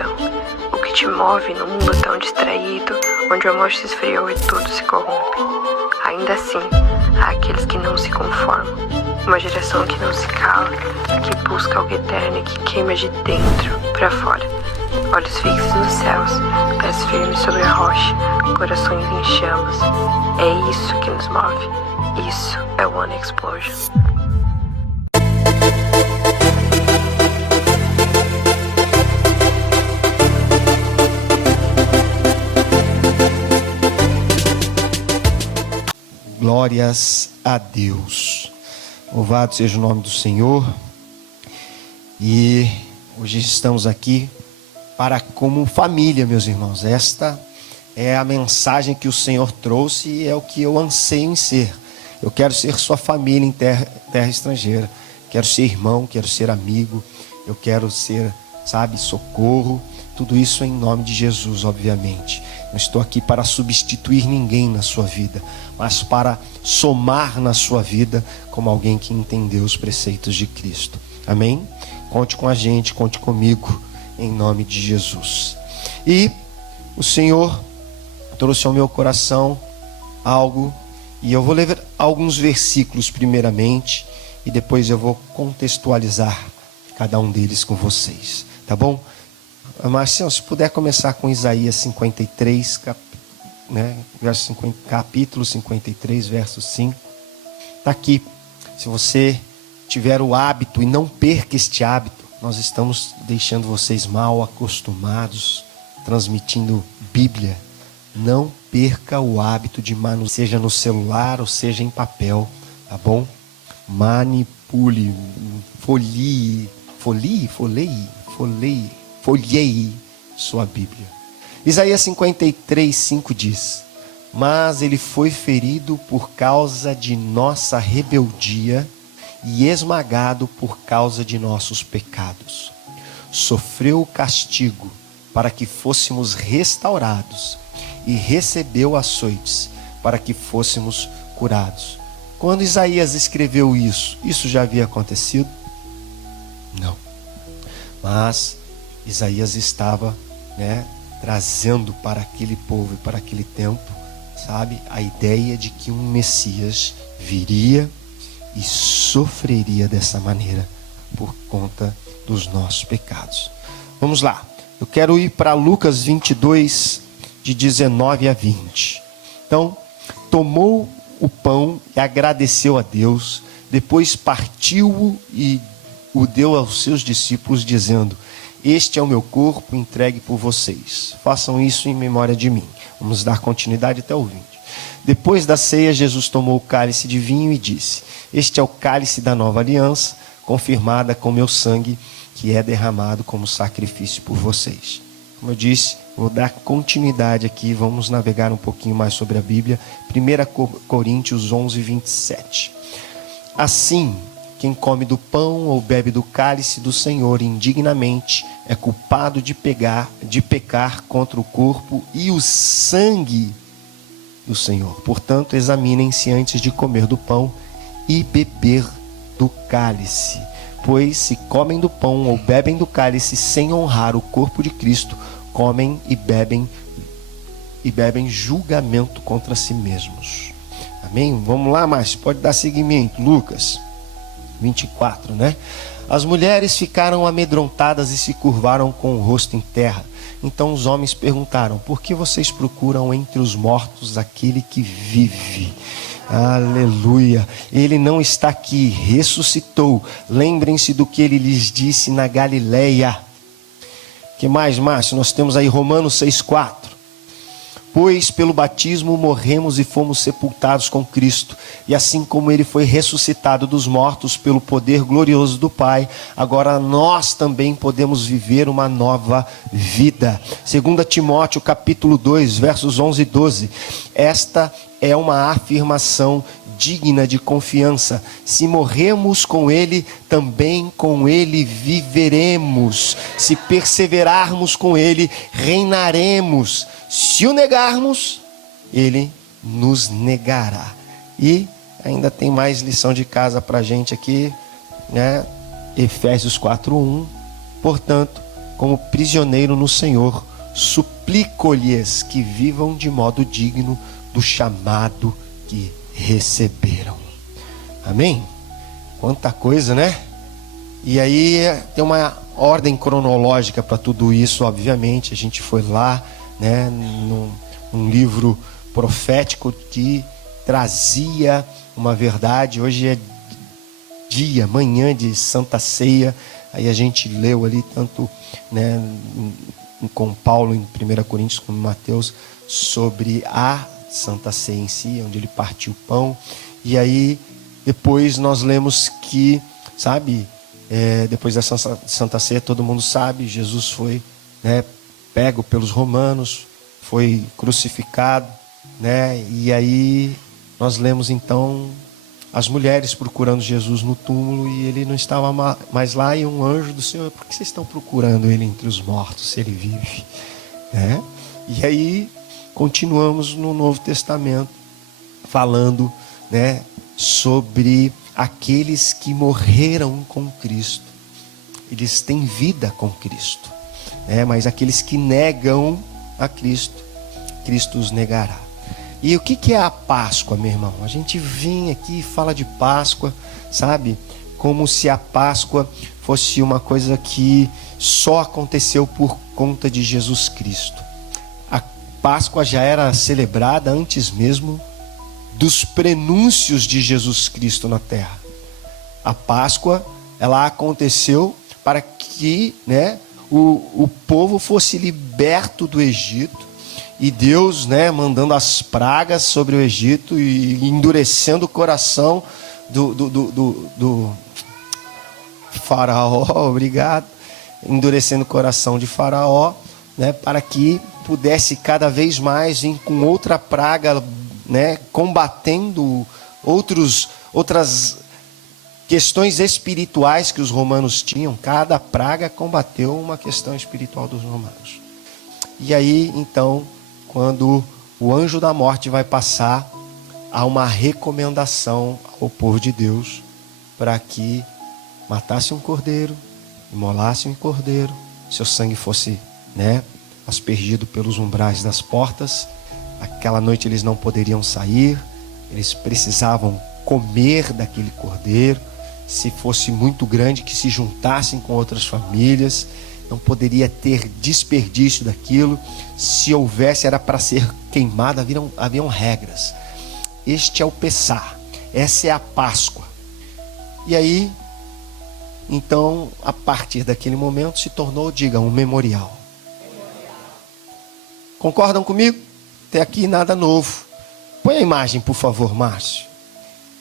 coração. O que te move no mundo tão distraído, onde o amor se esfriou e tudo se corrompe. Ainda assim, há aqueles que não se conformam. Uma geração que não se cala, que busca algo eterno e que queima de dentro para fora. Olhos fixos nos céus, pés firmes sobre a rocha, corações em chamas. É isso que nos move. Isso é One Explosion. Glórias a Deus. Louvado seja o nome do Senhor. E hoje estamos aqui para como família, meus irmãos. Esta é a mensagem que o Senhor trouxe e é o que eu anseio em ser. Eu quero ser sua família em terra estrangeira. Quero ser irmão, quero ser amigo. Eu quero ser, socorro. Tudo isso em nome de Jesus, obviamente. Não estou aqui para substituir ninguém na sua vida, mas para somar na sua vida como alguém que entendeu os preceitos de Cristo. Amém? Conte com a gente, conte comigo, em nome de Jesus. E o Senhor trouxe ao meu coração algo, e eu vou ler alguns versículos primeiramente, e depois eu vou contextualizar cada um deles com vocês, tá bom? Marcião, se puder começar com Isaías 53, capítulo 53, verso 5. Está aqui. Se você tiver o hábito, e não perca este hábito, nós estamos deixando vocês mal acostumados, transmitindo Bíblia. Não perca o hábito de manusear, seja no celular ou seja em papel, tá bom? Manipule, folheie sua Bíblia. Isaías 53, 5 diz: mas ele foi ferido por causa de nossa rebeldia e esmagado por causa de nossos pecados. Sofreu o castigo para que fôssemos restaurados e recebeu açoites para que fôssemos curados. Quando Isaías escreveu isso já havia acontecido? Não. Mas Isaías estava, trazendo para aquele povo e para aquele tempo, a ideia de que um Messias viria e sofreria dessa maneira por conta dos nossos pecados. Vamos lá. Eu quero ir para Lucas 22, de 19 a 20. Então, tomou o pão e agradeceu a Deus, depois partiu-o e o deu aos seus discípulos, dizendo: este é o meu corpo entregue por vocês. Façam isso em memória de mim. Vamos dar continuidade até o 20. Depois da ceia, Jesus tomou o cálice de vinho e disse: este é o cálice da nova aliança, confirmada com meu sangue, que é derramado como sacrifício por vocês. Como eu disse, vou dar continuidade aqui. Vamos navegar um pouquinho mais sobre a Bíblia. 1 Coríntios 11, 27. Assim, quem come do pão ou bebe do cálice do Senhor indignamente é culpado de pecar contra o corpo e o sangue do Senhor. Portanto, examinem-se antes de comer do pão e beber do cálice. Pois se comem do pão ou bebem do cálice sem honrar o corpo de Cristo, comem e bebem julgamento contra si mesmos. Amém? Vamos lá, mas pode dar seguimento. Lucas 24, As mulheres ficaram amedrontadas e se curvaram com o rosto em terra. Então os homens perguntaram: por que vocês procuram entre os mortos aquele que vive? Aleluia, ele não está aqui, ressuscitou. Lembrem-se do que ele lhes disse na Galileia. Que mais, Márcio? Nós temos aí Romanos 6,4. Pois pelo batismo morremos e fomos sepultados com Cristo, e assim como ele foi ressuscitado dos mortos pelo poder glorioso do Pai, agora nós também podemos viver uma nova vida. 2 Timóteo capítulo 2, versos 11 e 12. Esta é uma afirmação digna de confiança. Se morremos com ele, também com ele viveremos. Se perseverarmos com ele, reinaremos. Se o negarmos, ele nos negará. E ainda tem mais lição de casa para a gente aqui, Efésios 4:1. Portanto, como prisioneiro no Senhor, suplico-lhes que vivam de modo digno do chamado que receberam. Amém? Quanta coisa, né? E aí tem uma ordem cronológica para tudo isso, obviamente. A gente foi lá, né, num livro profético que trazia uma verdade. Hoje é manhã de Santa Ceia. Aí a gente leu ali tanto, né, com Paulo em 1 Coríntios como em Mateus, sobre a Santa Ceia em si, onde ele partiu o pão. E aí depois nós lemos que, sabe, depois da Santa Ceia, todo mundo sabe, Jesus foi, né, pego pelos romanos, foi crucificado, né? E aí nós lemos então as mulheres procurando Jesus no túmulo, e ele não estava mais lá, e um anjo do Senhor: por que vocês estão procurando ele entre os mortos, se ele vive? Né? E aí continuamos no Novo Testamento falando, né, sobre aqueles que morreram com Cristo. Eles têm vida com Cristo, né? Mas aqueles que negam a Cristo, Cristo os negará. E o que é a Páscoa, meu irmão? A gente vem aqui e fala de Páscoa, sabe? Como se a Páscoa fosse uma coisa que só aconteceu por conta de Jesus Cristo. A Páscoa já era celebrada antes mesmo dos prenúncios de Jesus Cristo na terra. A Páscoa, ela aconteceu para que, né, o povo fosse liberto do Egito. E Deus, né, mandando as pragas sobre o Egito e endurecendo o coração do faraó, obrigado, endurecendo o coração de faraó, né, para que pudesse cada vez mais vir com outra praga, né, combatendo outras questões espirituais que os romanos tinham. Cada praga combateu uma questão espiritual dos romanos. E aí, então, quando o anjo da morte vai passar, há uma recomendação ao povo de Deus para que matasse um cordeiro, imolasse um cordeiro, seu sangue fosse, né, aspergido pelos umbrais das portas. Aquela noite eles não poderiam sair, eles precisavam comer daquele cordeiro. Se fosse muito grande, que se juntassem com outras famílias. Não poderia ter desperdício daquilo. Se houvesse, era para ser queimado. Haviam regras. Este é o Pessah. Essa é a Páscoa. E aí, então, a partir daquele momento, se tornou, diga, um memorial. Concordam comigo? Até aqui nada novo. Põe a imagem, por favor, Márcio.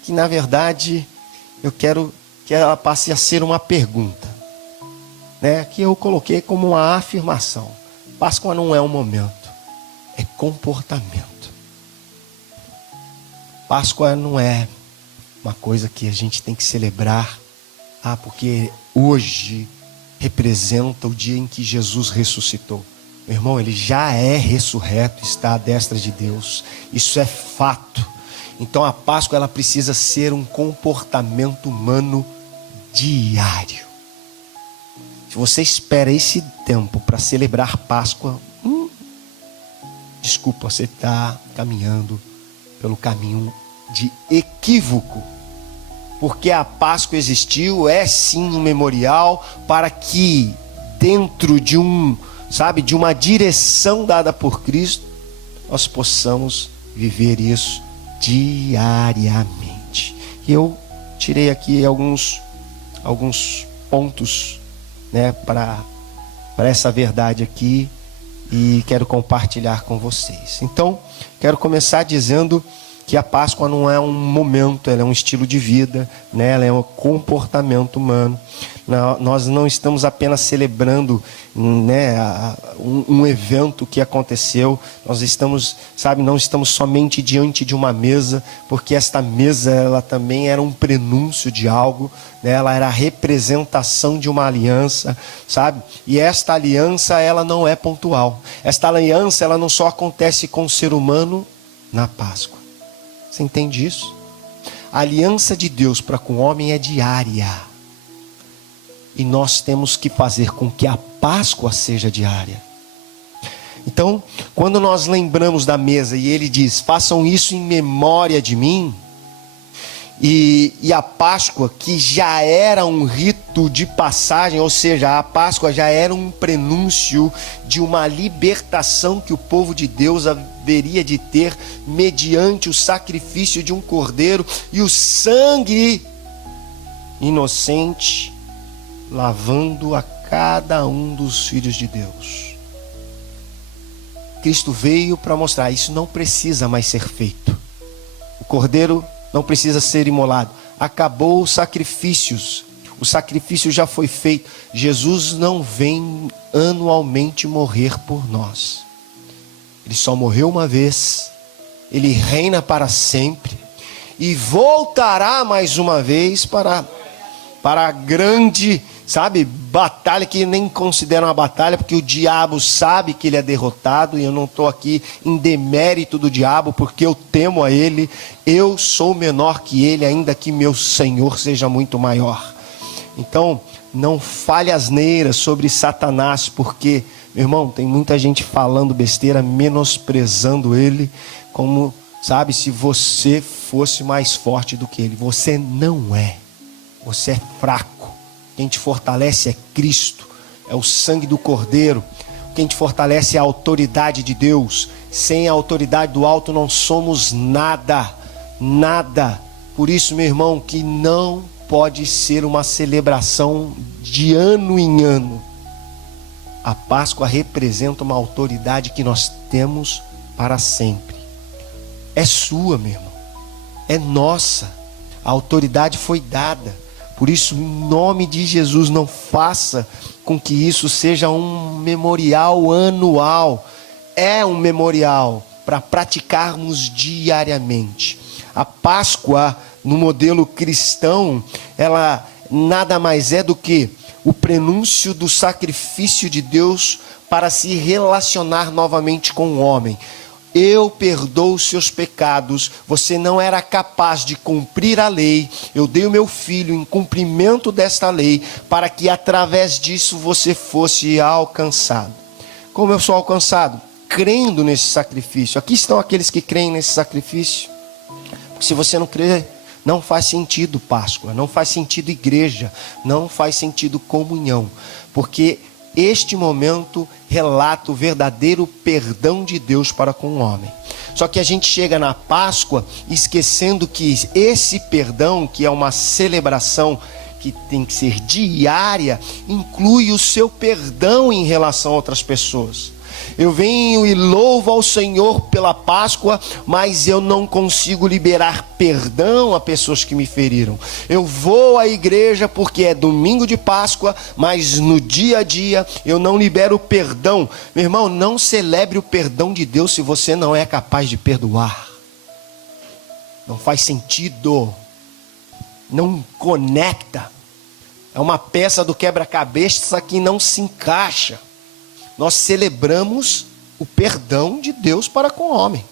Que, na verdade, eu quero que ela passe a ser uma pergunta, né, que eu coloquei como uma afirmação. Páscoa não é um momento, é comportamento. Páscoa não é uma coisa que a gente tem que celebrar, porque hoje representa o dia em que Jesus ressuscitou. Meu irmão, ele já é ressurreto, está à destra de Deus. Isso é fato. Então a Páscoa, ela precisa ser um comportamento humano diário. Se você espera esse tempo para celebrar Páscoa, desculpa, você está caminhando pelo caminho de equívoco. Porque a Páscoa existiu, é sim um memorial para que dentro de de uma direção dada por Cristo, nós possamos viver isso diariamente. Eu tirei aqui alguns pontos, né, para essa verdade aqui, e quero compartilhar com vocês. Então, quero começar dizendo que a Páscoa não é um momento, ela é um estilo de vida, né? Ela é um comportamento humano. Nós não estamos apenas celebrando, né, um evento que aconteceu. Nós estamos, não estamos somente diante de uma mesa, porque esta mesa, ela também era um prenúncio de algo, né? Ela era a representação de uma aliança, E esta aliança, ela não é pontual. Esta aliança, ela não só acontece com o ser humano na Páscoa. Você entende isso? A aliança de Deus para com o homem é diária. E nós temos que fazer com que a Páscoa seja diária. Então, quando nós lembramos da mesa e ele diz, façam isso em memória de mim, e a Páscoa, que já era um rito de passagem, ou seja, a Páscoa já era um prenúncio de uma libertação que o povo de Deus haveria de ter mediante o sacrifício de um cordeiro e o sangue inocente lavando a cada um dos filhos de Deus. Cristo veio para mostrar, isso não precisa mais ser feito. O cordeiro não precisa ser imolado. Acabou os sacrifícios. O sacrifício já foi feito. Jesus não vem anualmente morrer por nós. Ele só morreu uma vez. Ele reina para sempre. E voltará mais uma vez para a grande, batalha que nem considera uma batalha, porque o diabo sabe que ele é derrotado, e eu não estou aqui em demérito do diabo, porque eu temo a ele, eu sou menor que ele, ainda que meu Senhor seja muito maior. Então, não fale asneiras sobre Satanás, porque, meu irmão, tem muita gente falando besteira, menosprezando ele, como, se você fosse mais forte do que ele. Você não é, você é fraco. Quem te fortalece é Cristo, é o sangue do Cordeiro. Quem te fortalece é a autoridade de Deus. Sem a autoridade do alto não somos nada, nada. Por isso, meu irmão, que não pode ser uma celebração de ano em ano. A Páscoa representa uma autoridade que nós temos para sempre. É sua, meu irmão, é nossa. A autoridade foi dada. Por isso, em nome de Jesus, não faça com que isso seja um memorial anual. É um memorial para praticarmos diariamente. A Páscoa, no modelo cristão, ela nada mais é do que o prenúncio do sacrifício de Deus para se relacionar novamente com o homem. Eu perdoo os seus pecados, você não era capaz de cumprir a lei, eu dei o meu filho em cumprimento desta lei, para que através disso você fosse alcançado. Como eu sou alcançado? Crendo nesse sacrifício. Aqui estão aqueles que creem nesse sacrifício. Porque se você não crer, não faz sentido Páscoa, não faz sentido igreja, não faz sentido comunhão, porque este momento relata o verdadeiro perdão de Deus para com o homem. Só que a gente chega na Páscoa esquecendo que esse perdão, que é uma celebração que tem que ser diária, inclui o seu perdão em relação a outras pessoas. Eu venho e louvo ao Senhor pela Páscoa, mas eu não consigo liberar perdão a pessoas que me feriram. Eu vou à igreja porque é domingo de Páscoa, mas no dia a dia eu não libero perdão. Meu irmão, não celebre o perdão de Deus se você não é capaz de perdoar. Não faz sentido. Não conecta. É uma peça do quebra-cabeça que não se encaixa. Nós celebramos o perdão de Deus para com o homem.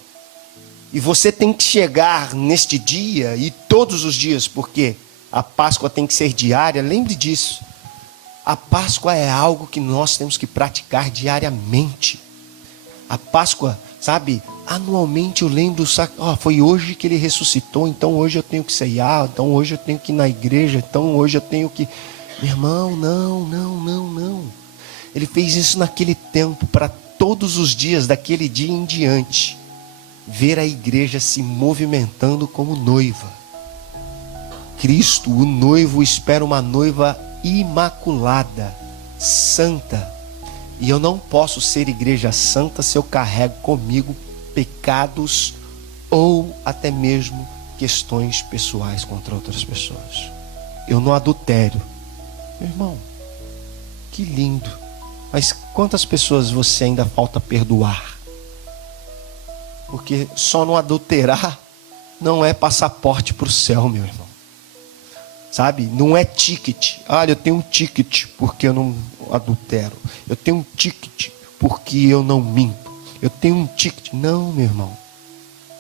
E você tem que chegar neste dia e todos os dias, porque a Páscoa tem que ser diária. Lembre disso. A Páscoa é algo que nós temos que praticar diariamente. A Páscoa, anualmente eu lembro, foi hoje que ele ressuscitou, então hoje eu tenho que ceiar, então hoje eu tenho que ir na igreja, então hoje eu tenho que... Meu irmão, não. Ele fez isso naquele tempo, para todos os dias, daquele dia em diante, ver a igreja se movimentando como noiva. Cristo, o noivo, espera uma noiva imaculada, santa. E eu não posso ser igreja santa se eu carrego comigo pecados ou até mesmo questões pessoais contra outras pessoas. Eu não adultério. Meu irmão, que lindo. Mas quantas pessoas você ainda falta perdoar? Porque só não adulterar não é passaporte para o céu, meu irmão. Não é ticket. Eu tenho um ticket porque eu não adultero. Eu tenho um ticket porque eu não minto. Eu tenho um ticket. Não, meu irmão.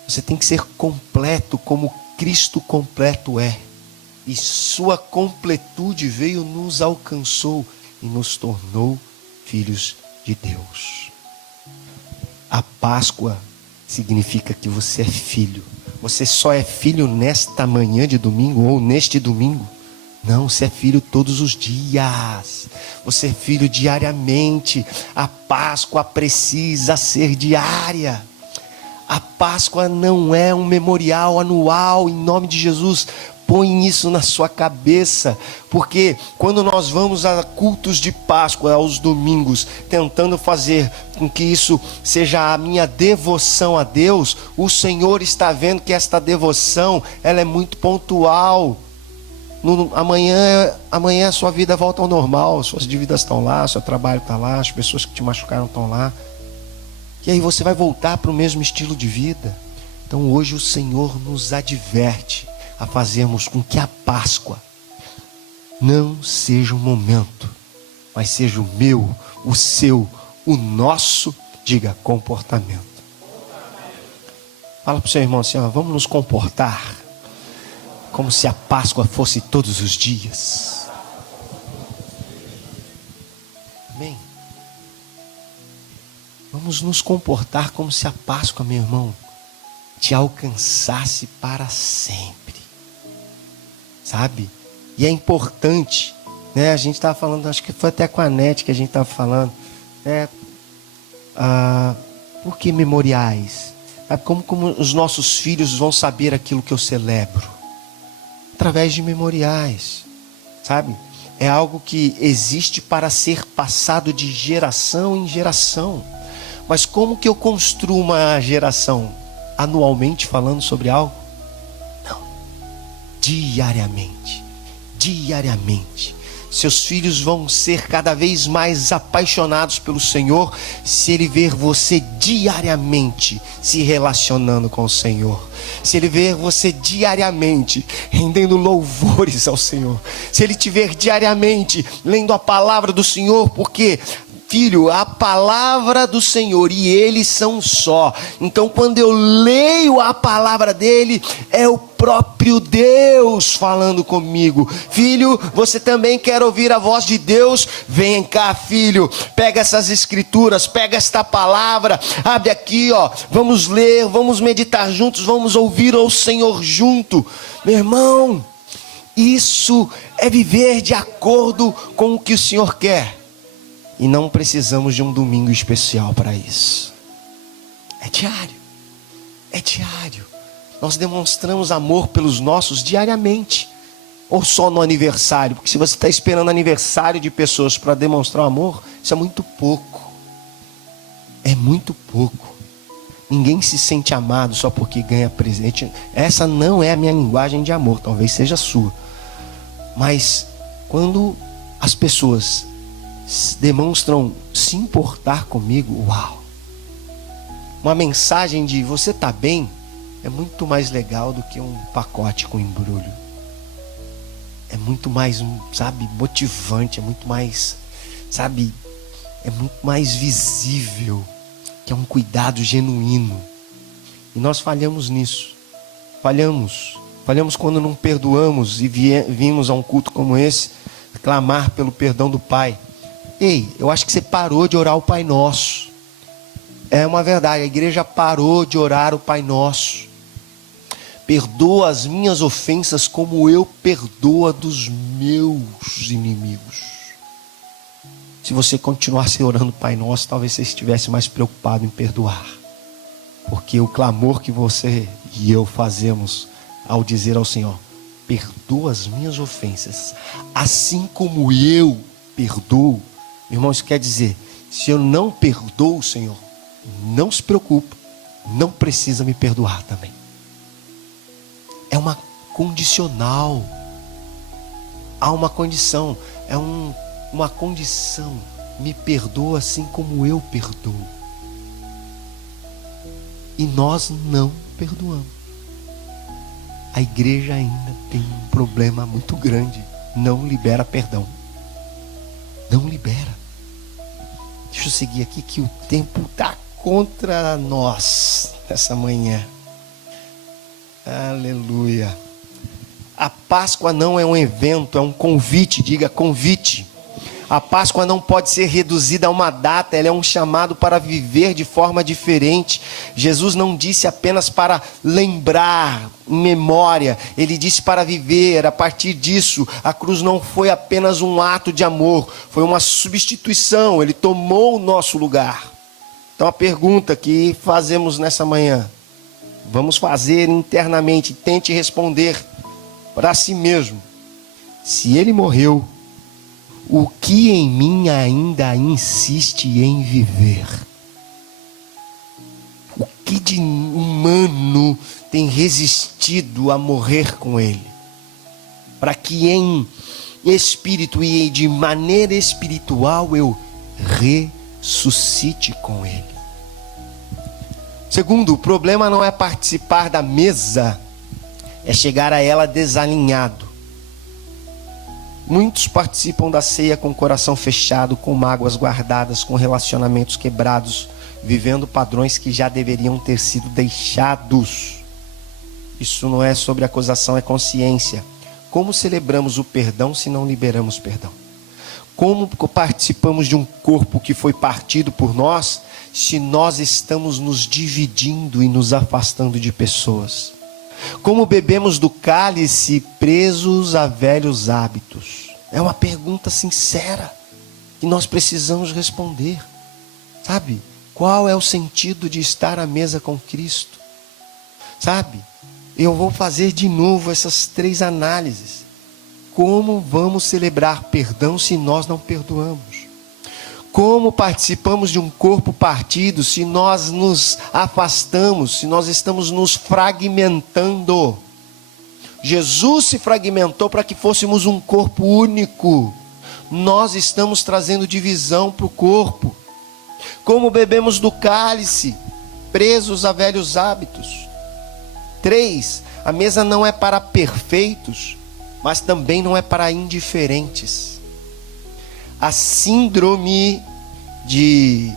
Você tem que ser completo como Cristo completo é. e sua completude veio, nos alcançou e nos tornou filhos de Deus. A Páscoa significa que você é filho. Você só é filho nesta manhã de domingo ou neste domingo. Não, você é filho todos os dias. Você é filho diariamente. A Páscoa precisa ser diária. A Páscoa não é um memorial anual. Em nome de Jesus, põe isso na sua cabeça, porque quando nós vamos a cultos de Páscoa aos domingos, tentando fazer com que isso seja a minha devoção a Deus, o Senhor está vendo que esta devoção, ela é muito pontual. Amanhã a sua vida volta ao normal, suas dívidas estão lá, seu trabalho está lá, as pessoas que te machucaram estão lá, e aí você vai voltar para o mesmo estilo de vida. Então hoje o Senhor nos adverte a fazermos com que a Páscoa não seja um momento, mas seja o meu, o seu, o nosso, diga, comportamento. Fala para o seu irmão assim, ó, vamos nos comportar como se a Páscoa fosse todos os dias. Amém? Vamos nos comportar como se a Páscoa, meu irmão, te alcançasse para sempre. Sabe? E é importante, né? A gente estava falando, acho que foi até com a Nete que a gente estava falando, né? Por que memoriais? Sabe? Como os nossos filhos vão saber aquilo que eu celebro? Através de memoriais, sabe? É algo que existe para ser passado de geração em geração. Mas como que eu construo uma geração? Anualmente falando sobre algo? Não. Diariamente. Seus filhos vão ser cada vez mais apaixonados pelo Senhor se ele ver você diariamente se relacionando com o Senhor. Se ele ver você diariamente rendendo louvores ao Senhor. Se ele te ver diariamente lendo a palavra do Senhor, porque filho, a palavra do Senhor e eles são só. Então quando eu leio a palavra dele, é o próprio Deus falando comigo. Filho, você também quer ouvir a voz de Deus? Vem cá, filho, pega essas escrituras, pega esta palavra, abre aqui, ó, vamos ler, vamos meditar juntos, vamos ouvir ao Senhor junto. Meu irmão, isso é viver de acordo com o que o Senhor quer. E não precisamos de um domingo especial para isso. É diário. Nós demonstramos amor pelos nossos diariamente. Ou só no aniversário. Porque se você está esperando aniversário de pessoas para demonstrar amor, isso é muito pouco. É muito pouco. Ninguém se sente amado só porque ganha presente. Essa não é a minha linguagem de amor. Talvez seja a sua. Mas quando as pessoas demonstram se importar comigo, uau! Uma mensagem de você tá bem é muito mais legal do que um pacote com embrulho. É muito mais, sabe, motivante, é muito mais, sabe, é muito mais visível, que é um cuidado genuíno. E nós falhamos nisso. Falhamos quando não perdoamos e vimos a um culto como esse clamar pelo perdão do Pai. Ei, eu acho que você parou de orar o Pai Nosso. É uma verdade, a igreja parou de orar o Pai Nosso. Perdoa as minhas ofensas como eu perdoo a dos meus inimigos. Se você continuasse orando o Pai Nosso, talvez você estivesse mais preocupado em perdoar. Porque o clamor que você e eu fazemos ao dizer ao Senhor, perdoa as minhas ofensas, assim como eu perdoo. Irmão, isso quer dizer, se eu não perdoo o Senhor, não se preocupe, não precisa me perdoar também. É uma condicional. Há uma condição, uma condição. Me perdoa assim como eu perdoo. E nós não perdoamos. A igreja ainda tem um problema muito grande. Não libera perdão. Não libera. Deixa eu seguir aqui que o tempo está contra nós essa manhã. Aleluia. A Páscoa não é um evento, é um convite, diga convite. A Páscoa não pode ser reduzida a uma data, ela é um chamado para viver de forma diferente. Jesus não disse apenas para lembrar, em memória, ele disse para viver. A partir disso, a cruz não foi apenas um ato de amor, foi uma substituição, ele tomou o nosso lugar. Então a pergunta que fazemos nessa manhã, vamos fazer internamente, tente responder para si mesmo. Se ele morreu, o que em mim ainda insiste em viver? O que de humano tem resistido a morrer com ele? Para que em espírito e de maneira espiritual eu ressuscite com ele. Segundo, o problema não é participar da mesa, é chegar a ela desalinhado. Muitos participam da ceia com o coração fechado, com mágoas guardadas, com relacionamentos quebrados, vivendo padrões que já deveriam ter sido deixados. Isso não é sobre acusação, é consciência. Como celebramos o perdão se não liberamos perdão? Como participamos de um corpo que foi partido por nós, se nós estamos nos dividindo e nos afastando de pessoas? Como bebemos do cálice presos a velhos hábitos? É uma pergunta sincera que nós precisamos responder. Sabe? Qual é o sentido de estar à mesa com Cristo? Sabe? Eu vou fazer de novo essas 3 análises. Como vamos celebrar perdão se nós não perdoamos? Como participamos de um corpo partido se nós nos afastamos, se nós estamos nos fragmentando? Jesus se fragmentou para que fôssemos um corpo único. Nós estamos trazendo divisão para o corpo. Como bebemos do cálice, presos a velhos hábitos. 3, a mesa não é para perfeitos, mas também não é para indiferentes. A síndrome de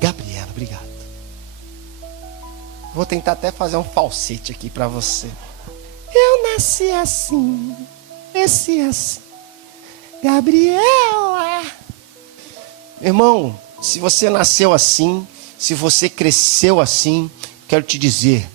Gabriela, obrigado. Vou tentar até fazer um falsete aqui para você. Eu nasci assim, cresci assim. Gabriela. Irmão, se você nasceu assim, se você cresceu assim, quero te dizer,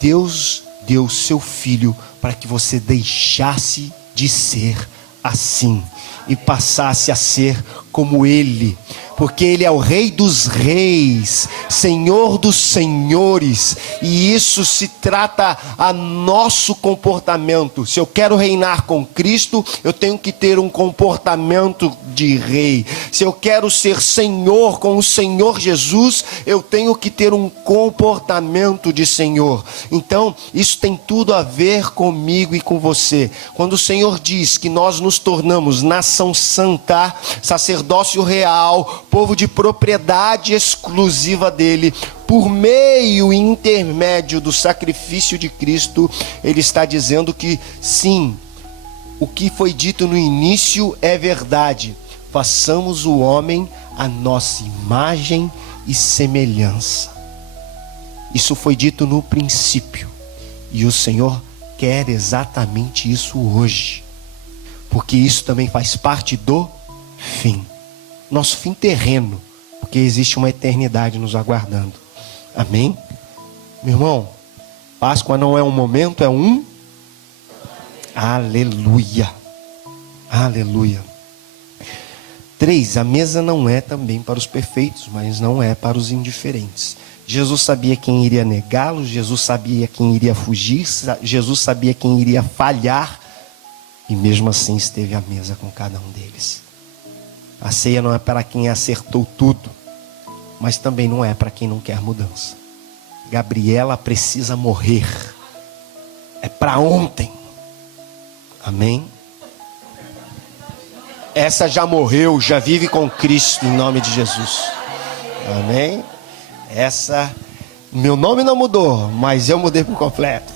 Deus deu seu filho para que você deixasse de ser assim e passasse a ser como ele, porque ele é o Rei dos Reis, Senhor dos Senhores, e isso se trata a nosso comportamento. Se eu quero reinar com Cristo, eu tenho que ter um comportamento de rei. Se eu quero ser Senhor com o Senhor Jesus, eu tenho que ter um comportamento de Senhor. Então, isso tem tudo a ver comigo e com você. Quando o Senhor diz que nós nos tornamos nação santa, sacerdócio real, povo de propriedade exclusiva dele, por meio e intermédio do sacrifício de Cristo, ele está dizendo que sim, o que foi dito no início é verdade. Façamos o homem a nossa imagem e semelhança. Isso foi dito no princípio, e o Senhor quer exatamente isso hoje, porque isso também faz parte do fim. Nosso fim terreno, porque existe uma eternidade nos aguardando. Amém? Meu irmão, Páscoa não é um momento, é um aleluia. Aleluia. 3, a mesa não é também para os perfeitos, mas não é para os indiferentes. Jesus sabia quem iria negá-lo, Jesus sabia quem iria fugir, Jesus sabia quem iria falhar, e mesmo assim esteve à mesa com cada um deles. A ceia não é para quem acertou tudo, mas também não é para quem não quer mudança. Gabriela precisa morrer. É para ontem. Amém? Essa já morreu, já vive com Cristo em nome de Jesus. Amém? Essa, meu nome não mudou, mas eu mudei por completo.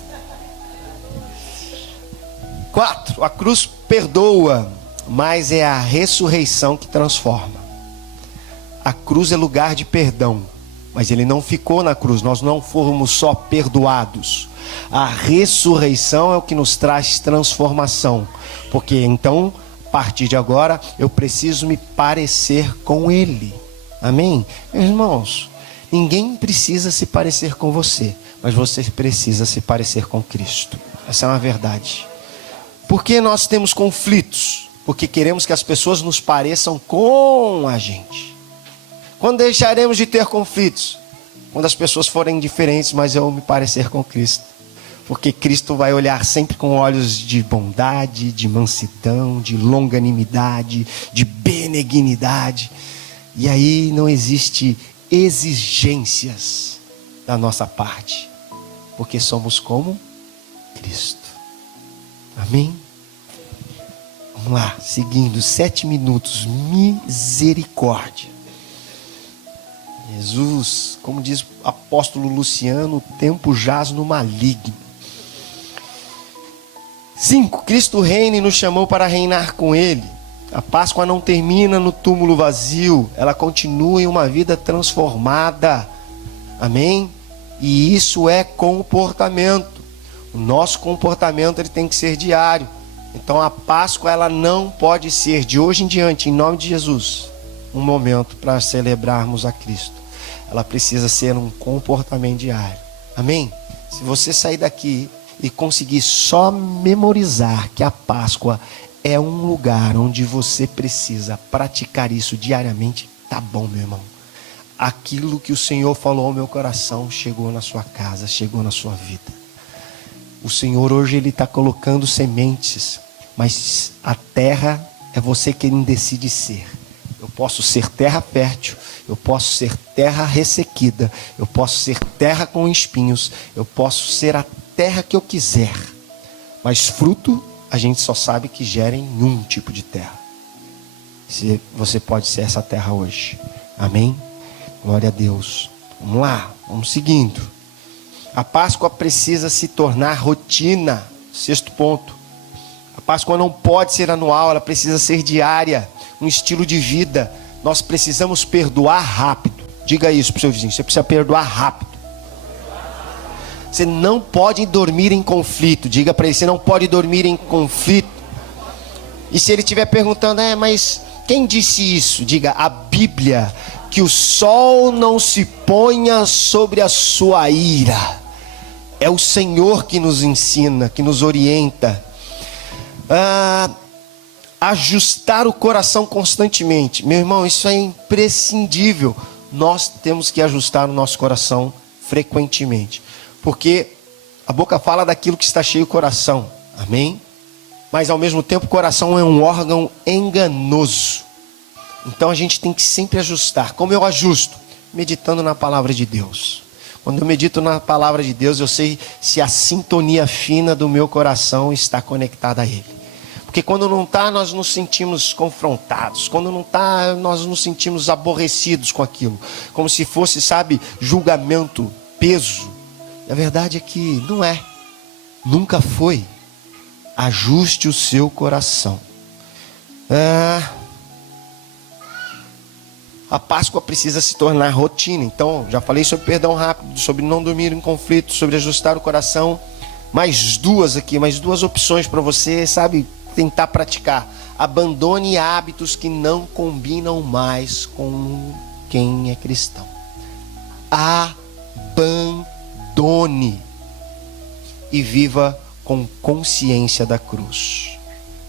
4, a cruz perdoa, mas é a ressurreição que transforma. A cruz é lugar de perdão, mas ele não ficou na cruz, nós não fomos só perdoados. A ressurreição é o que nos traz transformação, porque então, a partir de agora, eu preciso me parecer com ele. Amém? Meus irmãos, ninguém precisa se parecer com você, mas você precisa se parecer com Cristo. Essa é uma verdade. Por que nós temos conflitos? Porque queremos que as pessoas nos pareçam com a gente. Quando deixaremos de ter conflitos? Quando as pessoas forem diferentes, mas eu me parecer com Cristo. Porque Cristo vai olhar sempre com olhos de bondade, de mansidão, de longanimidade, de benignidade. E aí não existe exigências da nossa parte, porque somos como Cristo. Amém? Vamos lá, seguindo, 7 minutos, misericórdia. Jesus, como diz o apóstolo Luciano, o tempo jaz no maligno. 5. Cristo reina e nos chamou para reinar com Ele. A Páscoa não termina no túmulo vazio, ela continua em uma vida transformada. Amém? E isso é comportamento. O nosso comportamento ele tem que ser diário. Então a Páscoa ela não pode ser de hoje em diante, em nome de Jesus, um momento para celebrarmos a Cristo. Ela precisa ser um comportamento diário. Amém? Se você sair daqui e conseguir só memorizar que a Páscoa é um lugar onde você precisa praticar isso diariamente, tá bom, meu irmão. Aquilo que o Senhor falou ao meu coração chegou na sua casa, chegou na sua vida. O Senhor hoje ele está colocando sementes, mas a terra é você quem decide ser. Eu posso ser terra fértil, eu posso ser terra ressequida, eu posso ser terra com espinhos, eu posso ser a terra que eu quiser, mas fruto a gente só sabe que gera em um tipo de terra. Você pode ser essa terra hoje. Amém? Glória a Deus. Vamos lá, vamos seguindo. A Páscoa precisa se tornar rotina. 6º ponto. A Páscoa não pode ser anual, ela precisa ser diária, um estilo de vida. Nós precisamos perdoar rápido. Diga isso para o seu vizinho, você precisa perdoar rápido. Você não pode dormir em conflito. Diga para ele, você não pode dormir em conflito. E se ele estiver perguntando, mas quem disse isso? Diga, a Bíblia, que o sol não se ponha sobre a sua ira. É o Senhor que nos ensina, que nos orienta. Ajustar o coração constantemente. Meu irmão, isso é imprescindível. Nós temos que ajustar o nosso coração frequentemente. Porque a boca fala daquilo que está cheio o coração. Amém? Mas ao mesmo tempo o coração é um órgão enganoso. Então a gente tem que sempre ajustar. Como eu ajusto? Meditando na palavra de Deus. Quando eu medito na palavra de Deus, eu sei se a sintonia fina do meu coração está conectada a Ele. Porque quando não está, nós nos sentimos confrontados. Quando não está, nós nos sentimos aborrecidos com aquilo. Como se fosse, julgamento, peso. E a verdade é que não é. Nunca foi. Ajuste o seu coração. A Páscoa precisa se tornar rotina. Então, já falei sobre perdão rápido, sobre não dormir em conflito, sobre ajustar o coração. Mais duas opções para você, tentar praticar. Abandone hábitos que não combinam mais com quem é cristão. Abandone e viva com consciência da cruz.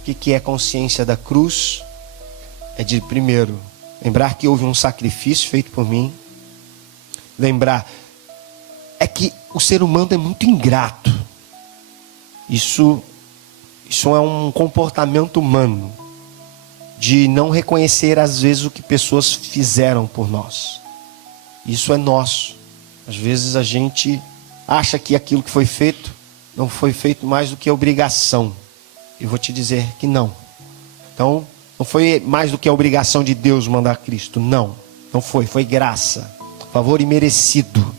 O que é consciência da cruz? É de, primeiro, lembrar que houve um sacrifício feito por mim. Lembrar é que o ser humano é muito ingrato. Isso é um comportamento humano de não reconhecer às vezes o que pessoas fizeram por nós. Isso é nosso. Às vezes a gente acha que aquilo que foi feito não foi feito mais do que obrigação. E vou te dizer que não. Então, não foi mais do que a obrigação de Deus mandar Cristo. Não foi. Foi graça, favor imerecido,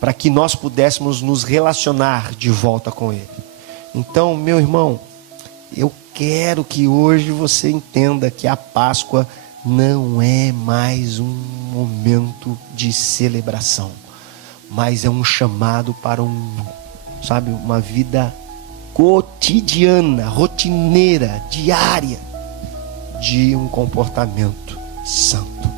para que nós pudéssemos nos relacionar de volta com Ele. Então, meu irmão, eu quero que hoje você entenda que a Páscoa não é mais um momento de celebração, mas é um chamado para uma vida cotidiana, rotineira, diária, de um comportamento santo.